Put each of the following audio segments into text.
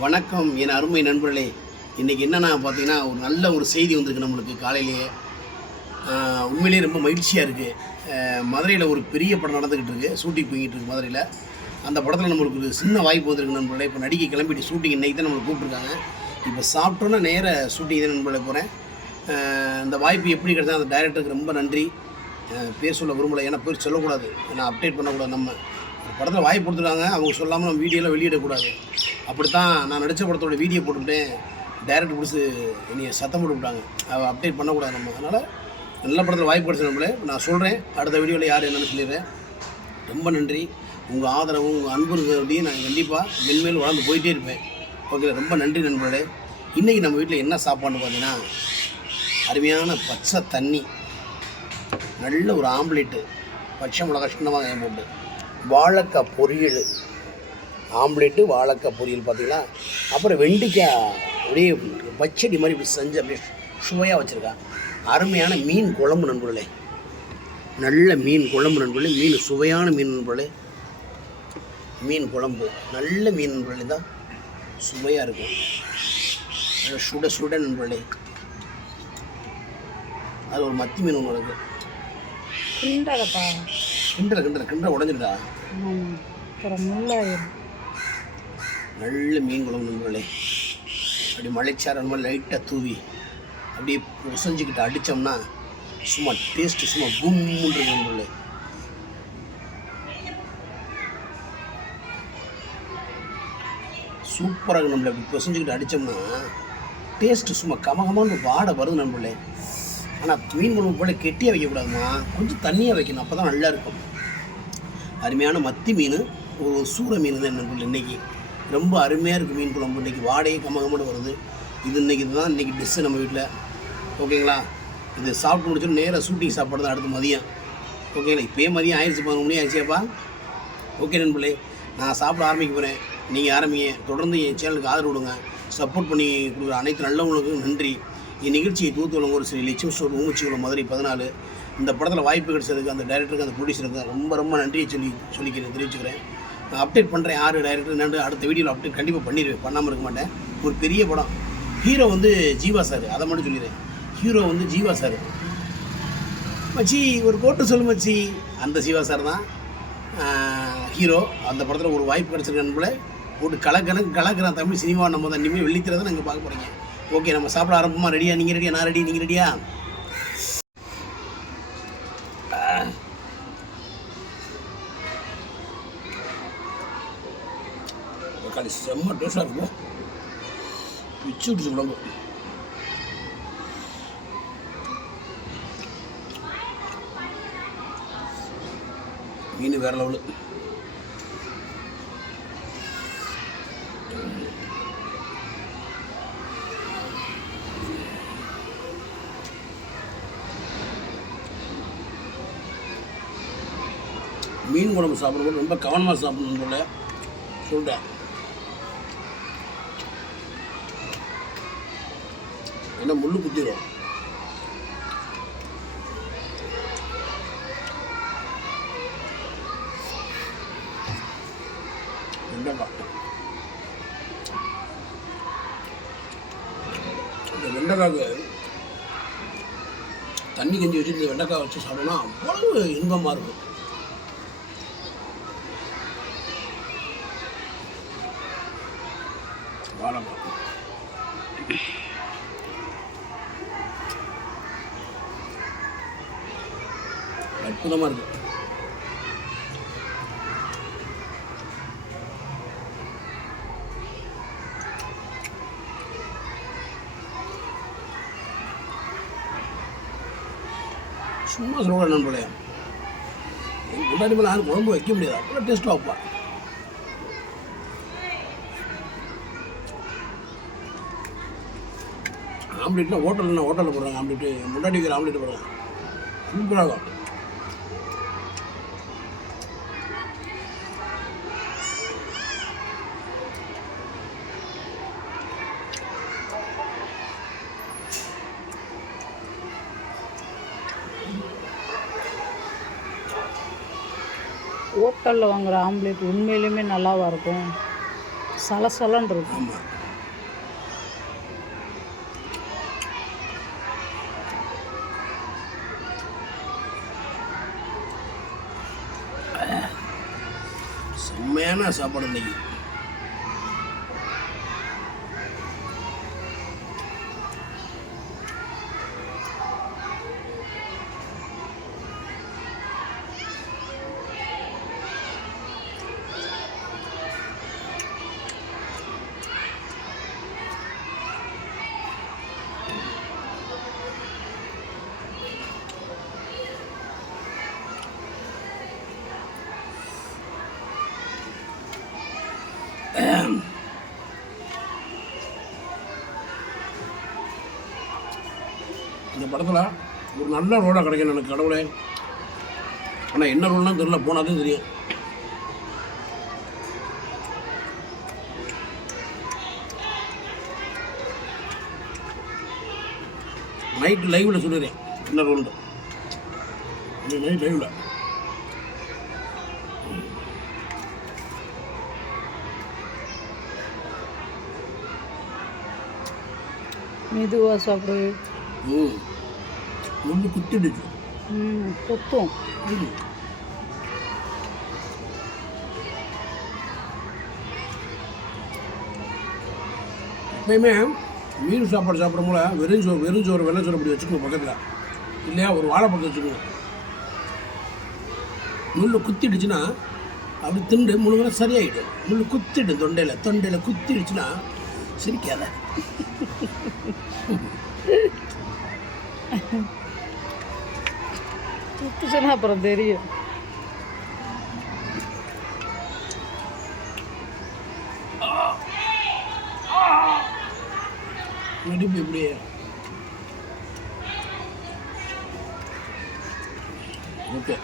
வணக்கம் என் அருமை நண்பர்களே. இன்றைக்கி என்னென்னா பார்த்தீங்கன்னா, ஒரு நல்ல ஒரு செய்தி வந்திருக்கு நம்மளுக்கு காலையிலேயே. உண்மையிலேயே ரொம்ப மகிழ்ச்சியாக இருக்குது. மதுரையில் ஒரு பெரிய படம் நடந்துக்கிட்டு இருக்குது, ஷூட்டிங் போய்கிட்டு இருக்குது மதுரையில். அந்த படத்தில் நம்மளுக்கு ஒரு சின்ன வாய்ப்பு வந்திருக்கு நண்பர்களே. இப்போ நடிகை கிளம்பிட்டு ஷூட்டிங் இன்றைக்கி தான் நம்மளுக்கு கூப்பிட்ருக்காங்க. இப்போ சாப்பிட்டோன்னா நேர ஷூட்டிங் தான் நண்பர்களே போகிறேன். இந்த வாய்ப்பு எப்படி கிடைச்சா அந்த டைரக்டருக்கு ரொம்ப நன்றி. பேர் சொல்ல விரும்பலை, ஏன்னா பேர் சொல்லக்கூடாது, ஏன்னா அப்டேட் பண்ணக்கூடாது. நம்ம படத்தில் வாய்ப்பு கொடுத்துருக்காங்க, அவங்க சொல்லாமல் நம்ம வீடியோவில் வெளியிடக்கூடாது. அப்படித்தான் நான் நடித்த படத்தோட வீடியோ போட்டுவிட்டேன். டைரக்டர் பிடிச்சி என்னைய சத்தம் போட்டு விட்டாங்க, அப்டேட் பண்ணக்கூடாது நம்ம. அதனால் நல்ல படத்தில் வாய்ப்பு கிடைச்ச நம்மளே நான் சொல்கிறேன். அடுத்த வீடியோவில் யார் என்னென்னு சொல்லிடுறேன். ரொம்ப நன்றி. உங்கள் ஆதரவும் உங்கள் அன்பு இருக்கிறபடியே நான் கண்டிப்பாக மென்மேல் வளர்ந்து போயிட்டே இருப்பேன். ஓகே, ரொம்ப நன்றி நண்பர்களே. இன்றைக்கி நம்ம வீட்டில் என்ன சாப்பாடுன்னு பார்த்தீங்கன்னா, அருமையான பச்சை தண்ணி, நல்ல ஒரு ஆம்லேட்டு, பச்சை மிளகா சின்ன வெங்காயம் போட்டு, வாழைக்காய் பொரியல், ஆம்லேட்டு வாழைக்காய் பொரியல் பார்த்தீங்களா. அப்புறம் வெண்டிக்காய் அப்படியே பச்சடி மாதிரி இப்படி செஞ்சு அப்படியே சுவையாக வச்சுருக்கா. அருமையான மீன் குழம்பு நண்பர்களே, நல்ல மீன் குழம்பு நண்பர்களே, மீன் சுவையான மீன் நண்பர்களே. மீன் குழம்பு நல்ல மீன் நண்பர்களே தான் சுவையாக இருக்கும், சுட சுட நண்பர்களே. அது ஒரு மத்தி மீன் ஒன்று இருக்குது. கிண்டல உடஞ்சிருக்கா. நல்ல மீன் குழம்பு நண்பர்களே. அப்படி மலைச்சார மாதிரி லைட்டாக தூவி அப்படியே உசஞ்சிக்கிட்டு அடித்தோம்னா சும்மா டேஸ்ட்டு சும்மா கும்முன்று நண்பர்களே. சூப்பராக நம்மளை அப்படி பிசைஞ்சிக்கிட்டு அடித்தோம்னா டேஸ்ட்டு சும்மா கமகமான்னு வாடை வருது நண்பர்களே. ஆனால் மீன் குழம்பு போல கெட்டியாக வைக்கக்கூடாதுமா, கொஞ்சம் தண்ணியாக வைக்கணும், அப்போ தான் நல்லா இருக்கும். அருமையான மத்தி மீன், ஒரு சூற மீன் தான் நண்பர்கள். இன்றைக்கி ரொம்ப அருமையாக இருக்குது மீன் குழம்பு. இன்றைக்கி வாடையே கமகமோடு வருது. இதுதான் இன்றைக்கி டிஷ்ஷு நம்ம வீட்டில். ஓகேங்களா, இது சாப்பிட்டு முடிச்சோம் நேராக ஷூட்டிங் சாப்பாடு தான் அடுத்து மதியம். ஓகேங்களா, இப்போயே மதியம் ஆயிடுச்சு, 11 மணி ஆயிடுச்சேப்பா. ஓகே நண்பர்களே, நான் சாப்பிட ஆரம்பிக்க போகிறேன். நீங்கள் ஆரம்பிங்க. தொடர்ந்து என் சேனலுக்கு ஆதரவு கொடுங்க. சப்போர்ட் பண்ணி கொடுக்குற அனைத்து நல்லவங்களுக்கும் நன்றி. என் நிகழ்ச்சியை தூத்துவளங்க ஒரு சில லட்சம் ஸ்டோர் ஊமுச்சிக்குளம் மதுரை 14. இந்த படத்தில் வாய்ப்பு கிடைச்சதுக்கு அந்த டைரக்டருக்கு அந்த ப்ரொடியூசருக்கு ரொம்ப ரொம்ப நன்றியை தெரிவிச்சுக்கிறேன். நான் அப்டேட் பண்ணுறேன் யார் டைரக்டர் என்னென்னு அடுத்த வீடியோவில் அப்டேட் கண்டிப்பாக பண்ணிடுவேன், பண்ணாமல் இருக்க மாட்டேன். ஒரு பெரிய படம், ஹீரோ வந்து ஜீவா சார், அதை மட்டும் சொல்லிடுறேன். ஹீரோ வந்து ஜீவா சார். மச்சி ஒரு கோட்டு சொல்லு மச்சி, அந்த ஜீவா சார் தான் ஹீரோ. அந்த படத்தில் ஒரு வாய்ப்பு கிடச்சிருக்கேன் போல போட்டு கலக்கிறான் தமிழ் சினிமா. நம்ம தான் இனிமேல் வெள்ளித்திரதான் நாங்கள் பார்க்க போகிறீங்க. ஓகே, நம்ம சாப்பிட ஆரம்பமா. ரெடியா? நீங்கள் ரெடியா? நான் ரெடி, நீங்கள் ரெடியா? தக்காளி செம்ம டேஸ்டாக இருக்கும், பிச்சு விட்டுச்சு உடம்பு. மீன் வேற லெவலு. மீன் குழம்பு சாப்பிடும்போது ரொம்ப கவனமாக சாப்பிடணும் போல சொல்லிட்டேன். ஏன்னா முள்ளு குத்திடும். வெண்டைக்காய், இந்த வெண்டைக்காய்க்கு தண்ணி கஞ்சி வச்சு இந்த வெண்டைக்காய் வச்சு சாப்பிட்டோம்னா அவ்வளவு இன்பமாக இருக்கும். அற்புதமாக இருக்கு. சும்மா சொல்ல நண்பர்களே, முன்னாடி மேலே யாரும் குழம்பு வைக்க முடியாது, அவ்வளோ டேஸ்ட்டாக வைப்பா. ஆம்லேட்லாம் ஹோட்டலில் போடுறாங்க. ஆம்லேட்டு முன்னாடி வைக்கிற ஆம்லேட்டு போடுறாங்க, சூப்பராக இருக்கும். ஹோட்டலில் வாங்குகிற ஆம்லேட் உண்மையிலுமே நல்லாவா இருக்கும்? சலசலன்னு இருக்கும். ஆமாம். செம்மையான சாப்பாடு இன்னைக்கு. இந்த படத்தில் ஒரு நல்ல ரோடாக கிடைக்கணும் எனக்கு கடவுளே. ஆனால் என்ன ரோடுலாம் தெரியல, போனாதான் தெரியும். நைட்டு லைவில் சொல்லிடுறேன் என்ன ரோடு. நைட் லைவில் மெதுவாக சாப்பிடு. முள்ளு குத்திடுச்சு. கொத்தும். எப்பயுமே மீன் சாப்பாடு சாப்பிடும் போல வெறும் சோறு வெள்ளை சோறு அப்படி வச்சுக்கணும் பக்கத்தில், இல்லையா ஒரு வாழைப்பழத்தை வச்சுக்கணும். முள்ளு குத்திடுச்சுன்னா அப்படி திண்டு முழுங்கிற சரியாயிடும். முள்ளு குத்திடும் தொண்டையில் குத்திடுச்சுன்னா சிரிக்காத. குத்துச்சுன்னா அப்புறம் தெரியும். நடிப்பு எப்படி ஓகே.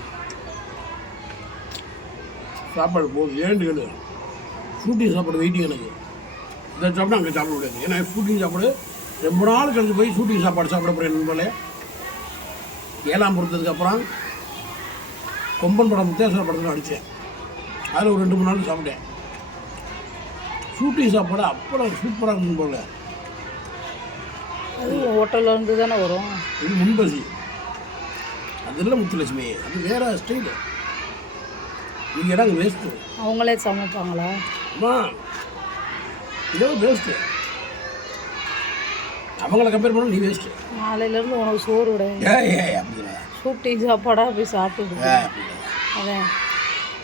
சாப்பாடு போகுது ஏண்டுகள். ஷூட்டிங் சாப்பாடு வெயிட்டிங் எனக்கு. இதை சாப்பிட்டா அங்கே சாப்பிட முடியாது. ஏன்னா ஷூட்டிங் சாப்பாடு ரொம்ப நாள் கழிச்சு போய் ஷூட்டிங் சாப்பாடு சாப்பிட போகிறேன் நண்பர்களே. 7ஆம் பொறுத்ததுக்கப்புறம் கொம்பன் படம் முத்தேஸ்வர படத்தில் அடித்தேன். அதில் ஒரு 2-3 நாள் சாப்பிட்டேன். ஷூட்டிங் சாப்பாடு அப்புறம் சூப்பராக இருக்கும் போல. அது ஹோட்டலில் இருந்து தானே வரும். இது முன்பசி. அது இல்லை முத்துலட்சுமி, அது வேறு ஸ்டைலு. நீங்கள் இடம் அங்கே வேஸ்ட்டு. அவங்களே சமைப்பாங்களா? அம்மா இதோ வேஸ்ட்டு. அவங்கள கம்பேர் பண்ண நீ வேஸ்ட்டு. நாளையிலேருந்து உனக்கு சோறு விட அப்படிங்களா? ஷூட்டிங் சாப்பாடாக போய் சாப்பிட்டு அதான்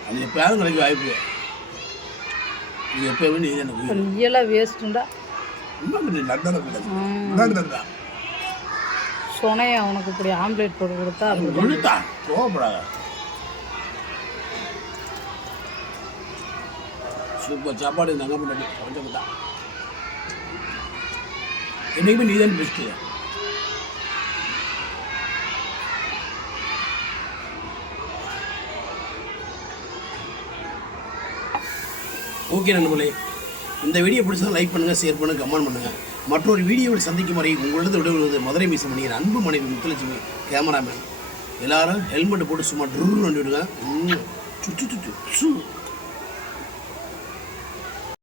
அது எப்போயாவது கிடைக்க வாய்ப்பு. இது எப்போயுமே நீ எனக்கு ரியலாக வேஸ்ட்டுண்டா. சொனையை அவனுக்கு இப்படி ஆம்லேட் போட்டு கொடுத்தா கோவப்படாத. சூப்பர் சாப்பாடு தங்க முன்னாடி கொஞ்சம் தான். என்றைக்குமே நீ தான் பெஸ்ட்டு. ஓகே நண்பர்களே, இந்த வீடியோ பிடிச்சா லைக் பண்ணுங்கள், ஷேர் பண்ணுங்கள், கமெண்ட் பண்ணுங்கள். மற்றொரு வீடியோவில் சந்திக்கும் வரை உங்களது விடுவது மதுரை மீச மணியர் அன்பு மனைவி முத்துலட்சுமி கேமராமேன். எல்லாரும் ஹெல்மெட் போட்டு சும்மா ட்ரூன்னு விடுங்க.